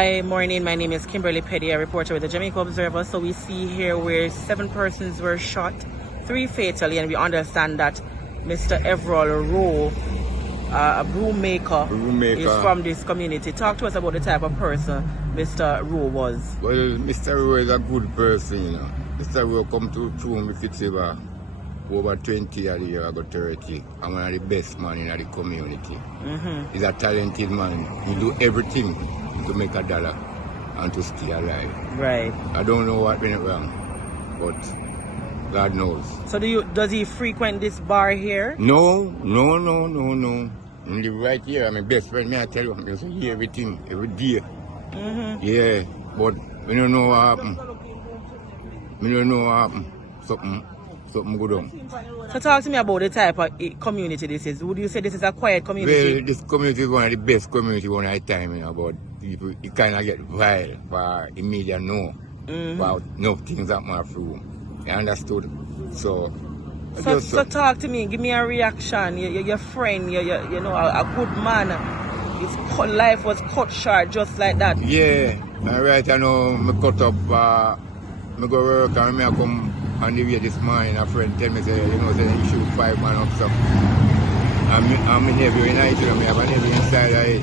Hi, morning. My name is Kimberly Petty, a reporter with the Jamaica Observer. So we see here where 7 persons were shot, 3 fatally, and we understand that Mr. Everall Rowe, a broom maker, is from this community. Talk to us about the type of person Mr. Rowe was. Well, Mr. Rowe is a good person, you know. Mr. Rowe come to Frome with it over 20 years, I got 30. I'm one of the best man in the community. He's a talented man. He do everything to make a dollar and to stay alive. Right. I don't know what went wrong, but God knows. So does he frequent this bar here? No. In the right here, I'm my best friend, may I tell you, I used to hear everything, every day. Yeah, but we don't know what happened. We don't know what happened. Something go down. So talk to me about the type of community this is. Would you say this is a quiet community? Well, this community is one of the best community one at time, you know, but people, it kind of get wild, but the media know about enough things that my through. You understood? So talk to me, give me a reaction. Your friend, you know, a good man. His life was cut short just like that. Yeah, right, I know, I cut up, I go work and I come on the way this morning, a friend tell me, say, you know, say you shoot 5 man up, so I'm in every night, I have a nephew inside of it.